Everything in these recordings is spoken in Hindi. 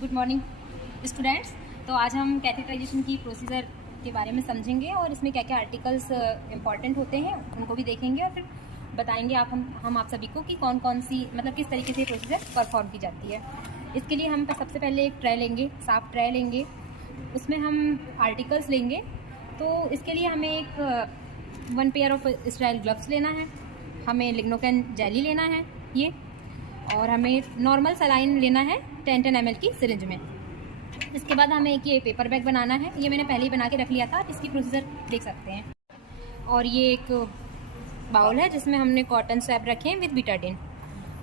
Good morning students. तो आज हम कैथेटराइजेशन की प्रोसीजर के बारे में समझेंगे और इसमें क्या क्या आर्टिकल्स इंपॉर्टेंट होते हैं उनको भी देखेंगे और फिर बताएंगे हम आप सभी को कि कौन कौन सी मतलब किस तरीके से प्रोसीजर परफॉर्म की जाती है। इसके लिए हम सबसे पहले एक ट्रे लेंगे, साफ ट्रे लेंगे, उसमें हम आर्टिकल्स लेंगे। तो इसके लिए हमें एक 1 पेयर ऑफ स्टेराइल ग्लव्स लेना है, हमें लिग्नोकेन जेली लेना है ये, और हमें नॉर्मल सलाइन लेना है 10 ml की सिरिंज में। इसके बाद हमें एक ये पेपर बैग बनाना है, ये मैंने पहले ही बना के रख लिया था, आप इसकी प्रोसीजर देख सकते हैं। और ये एक बाउल है जिसमें हमने कॉटन स्वैप रखे हैं विद बीटाडिन।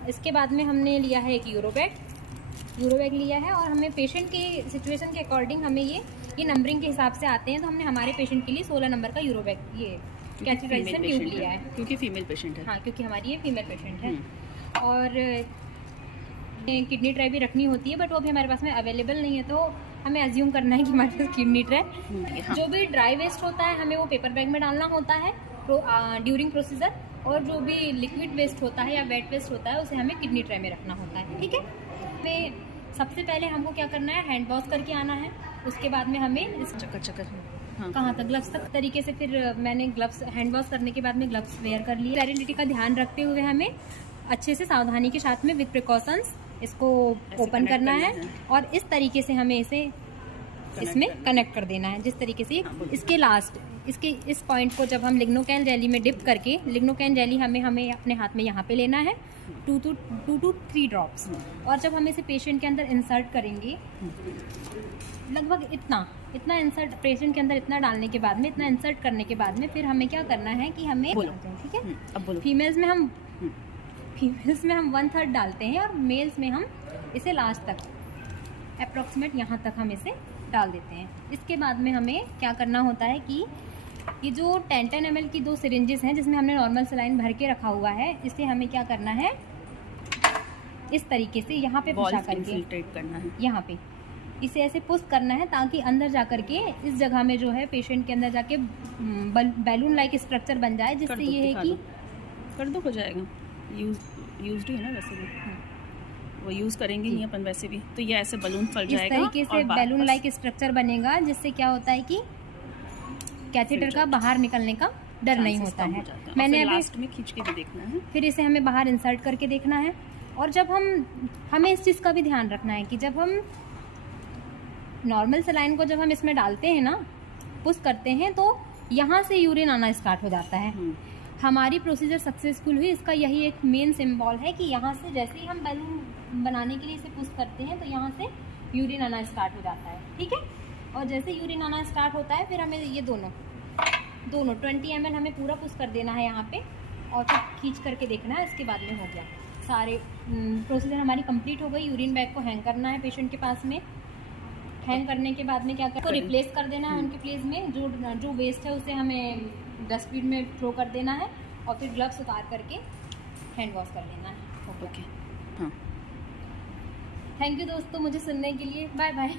इसके बाद में हमने लिया है एक यूरो बैग लिया है, और हमें पेशेंट की सिचुएशन के अकॉर्डिंग हमें ये नंबरिंग के हिसाब से आते हैं। तो हमने हमारे पेशेंट के लिए 16 नंबर का यूरो बैग ये कैथेटराइजेशन ट्यूब लिया है, क्योंकि फीमेल पेशेंट है। हाँ, क्योंकि हमारी ये फीमेल पेशेंट है। और किडनी ट्रे भी रखनी होती है, बट वो भी हमारे पास में अवेलेबल नहीं है, तो हमें अज्यूम करना है कि हमारे पास किडनी ट्रे। जो भी ड्राई वेस्ट होता है हमें वो पेपर बैग में डालना होता है ड्यूरिंग प्रोसीजर, और जो भी लिक्विड वेस्ट होता है या वेट वेस्ट होता है उसे हमें किडनी ट्रे में रखना होता है। ठीक है, फिर सबसे पहले हमको क्या करना है, हैंड वॉश करके आना है। उसके बाद में हमें इस कहाँ तक ग्लव्स तक तरीके से, फिर मैंने ग्लव्स हैंड वॉश करने के बाद में ग्लव्स वेयर कर लिए। स्टेरिलिटी का ध्यान रखते हुए हमें अच्छे से सावधानी के साथ में विद प्रिकॉशंस इसको ओपन करना है, और इस तरीके से हमें इसे इसमें कनेक्ट कर देना है। जिस तरीके से इसके इस पॉइंट को जब हम लिग्नोकेन जेली में डिप करके, लिग्नोकेन जेली हमें अपने हाथ में यहाँ पे लेना है 2 to 3 ड्रॉप्स, और जब हम इसे पेशेंट के अंदर इंसर्ट करेंगे लगभग इतना इंसर्ट पेशेंट के अंदर इतना डालने के बाद में, इतना इंसर्ट करने के बाद में फिर हमें क्या करना है कि हमें ठीक है, अब बोलो। फीमेल्स में हम 1/3 डालते हैं, और मेल्स में हम इसे लास्ट तक अप्रॉक्सीमेट यहाँ तक हम इसे डाल देते हैं। इसके बाद में हमें क्या करना होता है कि ये जो 10 ml की 2 सिरिंजेस हैं जिसमें हमने नॉर्मल सलाइन भर के रखा हुआ है, इसे हमें क्या करना है, इस तरीके से यहाँ पे पुश करना है, यहाँ पे इसे ऐसे पुश करना है, ताकि अंदर जाकर के इस जगह में जो है पेशेंट के अंदर जाके बैलून लाइक स्ट्रक्चर बन जाए, जिससे ये है कि कर दो हो जाएगा। यूज्ड है ना वैसे भी, वो यूज़ करेंगे ही अपन वैसे भी, तो ये ऐसे बलून फल जाएगा। इस तरीके से बैलून लाइक स्ट्रक्चर बनेगा, जिससे क्या होता है कि कैथेटर का बाहर निकलने का डर नहीं होता है। मैंने अभी लास्ट में खींच के भी देखना है, फिर इसे हमें बाहर इंसर्ट करके देखना है। और जब हमें इस चीज़ का भी ध्यान रखना है कि जब हम नॉर्मल सलाइन को जब हम इसमें डालते हैं ना, पुश करते हैं, तो यहाँ से यूरिन आना स्टार्ट हो जाता है। हमारी प्रोसीजर सक्सेसफुल हुई, इसका यही एक मेन सिंबल है कि यहाँ से जैसे ही हम बैलून बनाने के लिए इसे पुश करते हैं, तो यहाँ से यूरिन आना स्टार्ट हो जाता है। ठीक है, और जैसे यूरिन आना स्टार्ट होता है फिर हमें ये दोनों 20 ml हमें पूरा पुश कर देना है यहाँ पे, और फिर खींच करके देखना है। इसके बाद में हो गया सारे प्रोसीजर हमारी कंप्लीट हो गई। यूरिन बैग को हैंग करना है पेशेंट के पास में, हैंग करने के बाद में क्या करना है, रिप्लेस कर देना है उनके प्लेस में। जो वेस्ट है उसे हमें डस्टबिन में थ्रो कर देना है, और फिर ग्लव्स उतार करके हैंड वॉश कर लेना है। ओके, हाँ। थैंक यू दोस्तों मुझे सुनने के लिए, बाय बाय।